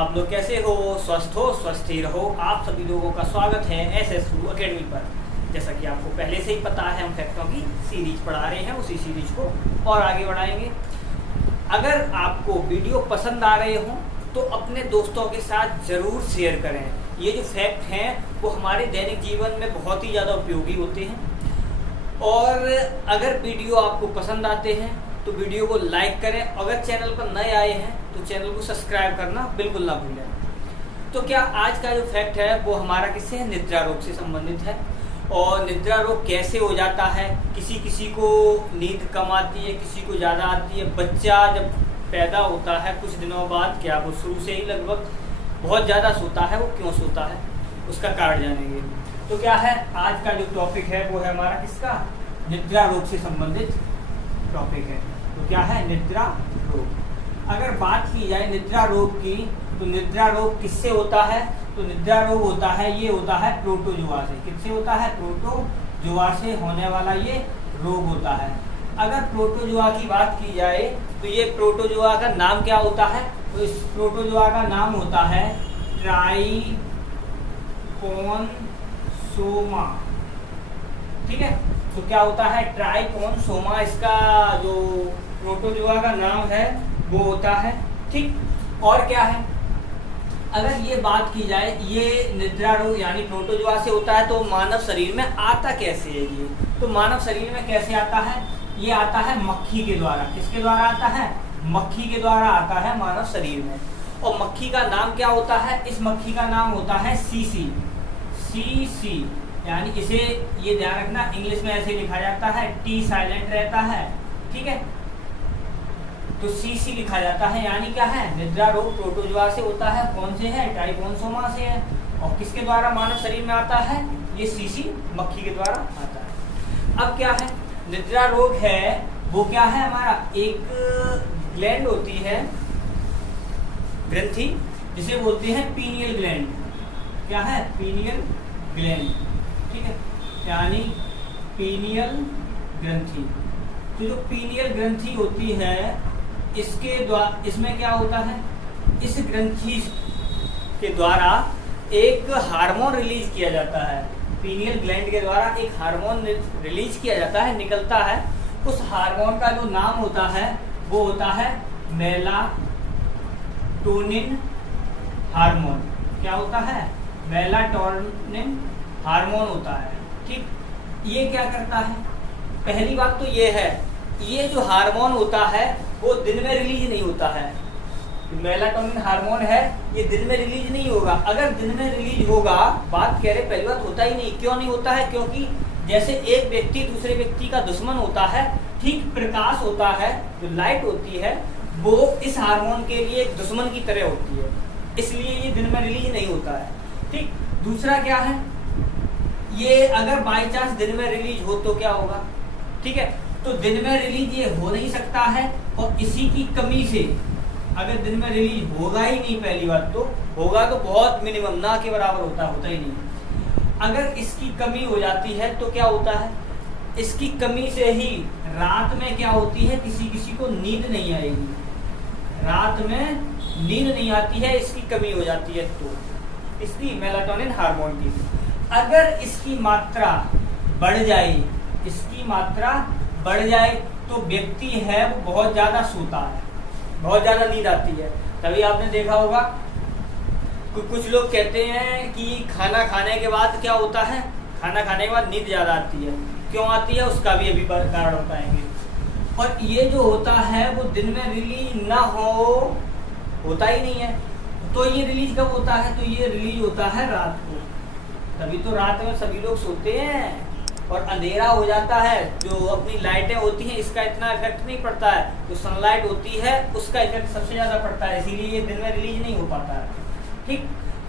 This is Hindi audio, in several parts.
आप लोग कैसे हो? स्वस्थ हो, स्वस्थ ही रहो। आप सभी लोगों का स्वागत है SSU अकेडमी पर। जैसा कि आपको पहले से ही पता है, हम फैक्टों की सीरीज पढ़ा रहे हैं, उसी सीरीज को और आगे बढ़ाएंगे। अगर आपको वीडियो पसंद आ रहे हो तो अपने दोस्तों के साथ ज़रूर शेयर करें। ये जो फैक्ट हैं वो हमारे दैनिक जीवन में बहुत ही ज़्यादा उपयोगी होते हैं। और अगर वीडियो आपको पसंद आते हैं तो वीडियो को लाइक करें। अगर चैनल पर नए आए हैं तो चैनल को सब्सक्राइब करना बिल्कुल ना भूलें। तो क्या आज का जो फैक्ट है वो हमारा किससे है? निद्रा रोग से संबंधित है। और निद्रा रोग कैसे हो जाता है? किसी किसी को नींद कम आती है, किसी को ज़्यादा आती है। बच्चा जब पैदा होता है कुछ दिनों बाद, क्या वो शुरू से ही लगभग बहुत ज़्यादा सोता है? वो क्यों सोता है उसका कारण जानेंगे। तो क्या है आज का जो टॉपिक है वो है हमारा किसका? निद्रा रोग से संबंधित टॉपिक है। तो क्या है? निद्रा रोग। अगर बात की जाए निद्रा रोग की तो निद्रा रोग किससे होता है? तो निद्रा रोग होता है, ये होता है प्रोटोजुआ से। किससे होता है? प्रोटोजुआ से होने वाला ये रोग होता है। अगर प्रोटोजुआ की बात की जाए तो ये प्रोटोजुआ का नाम क्या होता है? तो इस प्रोटोजुआ का नाम होता है ट्राइकोनसोमा। ठीक है, तो क्या होता है? ट्राइकोनसोमा इसका जो प्रोटोजुआ का नाम है वो होता है। ठीक, और क्या है? अगर ये बात की जाए ये निद्रा रोग यानी प्रोटोजुआ से होता है तो मानव शरीर में आता कैसे है ये? तो मानव शरीर में कैसे आता है? ये आता है मक्खी के द्वारा। किसके द्वारा आता है? मक्खी के द्वारा आता है मानव शरीर में। और मक्खी का नाम क्या होता है? इस मक्खी का नाम होता है सीसी। यानी इसे ये ध्यान रखना, इंग्लिश में ऐसे लिखा जाता है, टी साइलेंट रहता है। ठीक है, तो सीसी लिखा जाता है। यानी क्या है? निद्रा रोग प्रोटोजुआ से होता है। कौन से है? ट्राइकोनसोमा से है। और किसके द्वारा मानव शरीर में आता है? ये सीसी मक्खी के द्वारा आता है। अब क्या है? निद्रा रोग है वो क्या है? हमारा एक ग्लैंड होती है, ग्रंथि, जिसे बोलते हैं पीनियल ग्लैंड। क्या है? Pineal gland. ठीक है, यानी पीनियल ग्रंथि। तो जो पीनियल ग्रंथि होती है इसके द्वारा, इसमें क्या होता है? इस ग्रंथि के द्वारा एक हार्मोन रिलीज किया जाता है। पीनियल ग्लैंड के द्वारा एक हार्मोन रिलीज किया जाता है, निकलता है। उस हार्मोन का जो नाम होता है वो होता है मेलाटोनिन हार्मोन। क्या होता है? मेलाटोनिन हार्मोन होता है। ठीक, ये क्या करता है? पहली बात तो ये है, ये जो हार्मोन होता है वो दिन में रिलीज नहीं होता है। मेलाटोनिन हार्मोन है, ये दिन में रिलीज नहीं होगा। अगर दिन में रिलीज होगा, बात कह रहे पहली बात होता ही नहीं। क्यों नहीं होता है? क्योंकि जैसे एक व्यक्ति दूसरे व्यक्ति का दुश्मन होता है, ठीक प्रकाश होता है, जो लाइट होती है वो इस हार्मोन के लिए एक दुश्मन की तरह होती है, इसलिए ये दिन में रिलीज नहीं होता है। ठीक, दूसरा क्या है? ये अगर बाई चांस दिन में रिलीज हो तो क्या होगा? ठीक है, तो दिन में रिलीज ये हो नहीं सकता है। और इसी की कमी से अगर दिन में रिलीज होगा ही नहीं, पहली बात तो होगा तो बहुत मिनिमम, ना के बराबर होता ही नहीं। अगर इसकी कमी हो जाती है तो क्या होता है? इसकी कमी से ही रात में क्या होती है? किसी किसी को नींद नहीं आएगी, रात में नींद नहीं आती है, इसकी कमी हो जाती है। तो इसकी मेलाटोनिन हार्मोन की अगर इसकी मात्रा बढ़ जाए, इसकी मात्रा बढ़ जाए तो व्यक्ति है वो बहुत ज़्यादा सोता है, बहुत ज़्यादा नींद आती है। तभी आपने देखा होगा कुछ लोग कहते हैं कि खाना खाने के बाद क्या होता है? खाना खाने के बाद नींद ज़्यादा आती है। क्यों आती है उसका भी अभी कारण बताएंगे। और ये जो होता है वो दिन में रिलीज ना होता ही नहीं है। तो ये रिलीज कब होता है? तो ये रिलीज होता है रात को। तभी तो रात में सभी लोग सोते हैं और अंधेरा हो जाता है। जो अपनी लाइटें होती हैं इसका इतना इफेक्ट नहीं पड़ता है, जो सनलाइट होती है उसका इफेक्ट सबसे ज़्यादा पड़ता है, इसीलिए ये दिन में रिलीज नहीं हो पाता है। ठीक,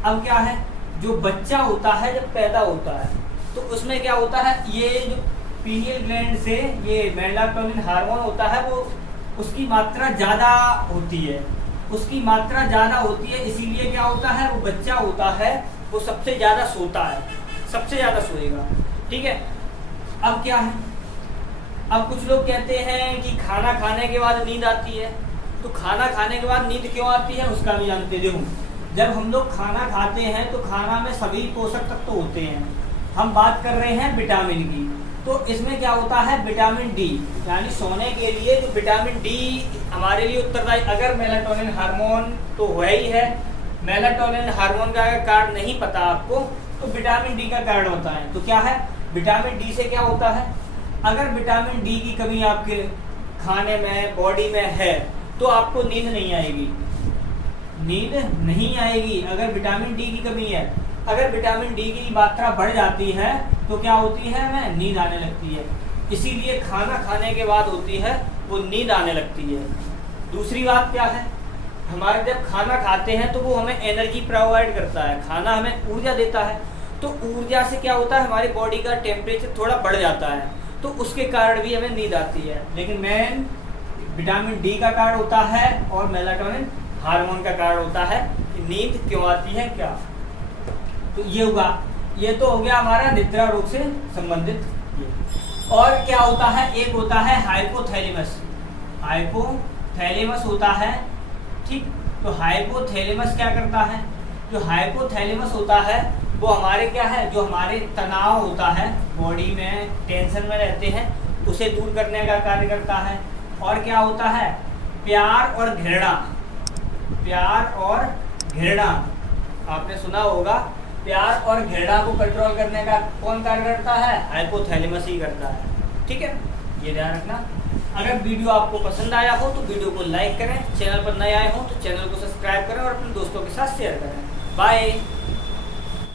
अब क्या है? जो बच्चा होता है जब पैदा होता है तो उसमें क्या होता है? ये जो पीनियल ग्लैंड से ये मेलाटोनिन हार्मोन होता है वो उसकी मात्रा ज़्यादा होती है, उसकी मात्रा ज़्यादा होती है। इसीलिए क्या होता है? वो बच्चा होता है वो सबसे ज़्यादा सोता है, सबसे ज़्यादा सोएगा। ठीक है, अब क्या है? अब कुछ लोग कहते हैं कि खाना खाने के बाद नींद आती है। तो खाना खाने के बाद नींद क्यों आती है उसका भी जानते। देखो जब हम लोग खाना खाते हैं तो खाना में सभी पोषक तत्व होते हैं। हम बात कर रहे हैं विटामिन की, तो इसमें क्या होता है विटामिन डी, यानी सोने के लिए जो विटामिन डी हमारे लिए उत्तरदायी। अगर मेलाटोनिन हार्मोन तो है ही है, मेलाटोनिन हार्मोन का अगर कारण नहीं पता आपको तो विटामिन डी का कारण होता है। तो क्या है विटामिन डी से क्या होता है, अगर विटामिन डी की कमी आपके खाने में बॉडी में है तो आपको नींद नहीं आएगी, नींद नहीं आएगी अगर विटामिन डी की कमी है। अगर विटामिन डी की मात्रा बढ़ जाती है तो क्या होती है, हमें नींद आने लगती है। इसीलिए खाना खाने के बाद होती है वो नींद आने लगती है। दूसरी बात क्या है, हमारे जब खाना खाते हैं तो वो हमें एनर्जी प्रोवाइड करता है, खाना हमें ऊर्जा देता है। तो ऊर्जा से क्या होता है हमारी बॉडी का टेम्परेचर थोड़ा बढ़ जाता है, तो उसके कारण भी हमें नींद आती है। लेकिन मेन विटामिन डी का कारण होता है और मेलाटोनिन हार्मोन का कारण होता है कि नींद क्यों आती है क्या। तो ये होगा, ये तो हो गया हमारा निद्रा रोग से संबंधित। और क्या होता है, एक होता है हाइपोथैलेमस, हाइपोथैलेमस होता है, ठीक। तो हाइपोथैलेमस क्या करता है, जो हाइपोथैलेमस होता है वो हमारे क्या है, जो हमारे तनाव होता है बॉडी में, टेंशन में रहते हैं, उसे दूर करने का कार्य करता है। और क्या होता है, प्यार और घृणा, प्यार और घृणा आपने सुना होगा, प्यार और घृणा को कंट्रोल करने का कौन कार्य करता है, हाइपोथैलेमस ही करता है, ठीक है। ये ध्यान रखना। अगर वीडियो आपको पसंद आया हो तो वीडियो को लाइक करें, चैनल पर नए आए हो तो चैनल को सब्सक्राइब करें और अपने दोस्तों के साथ शेयर करें। बाय।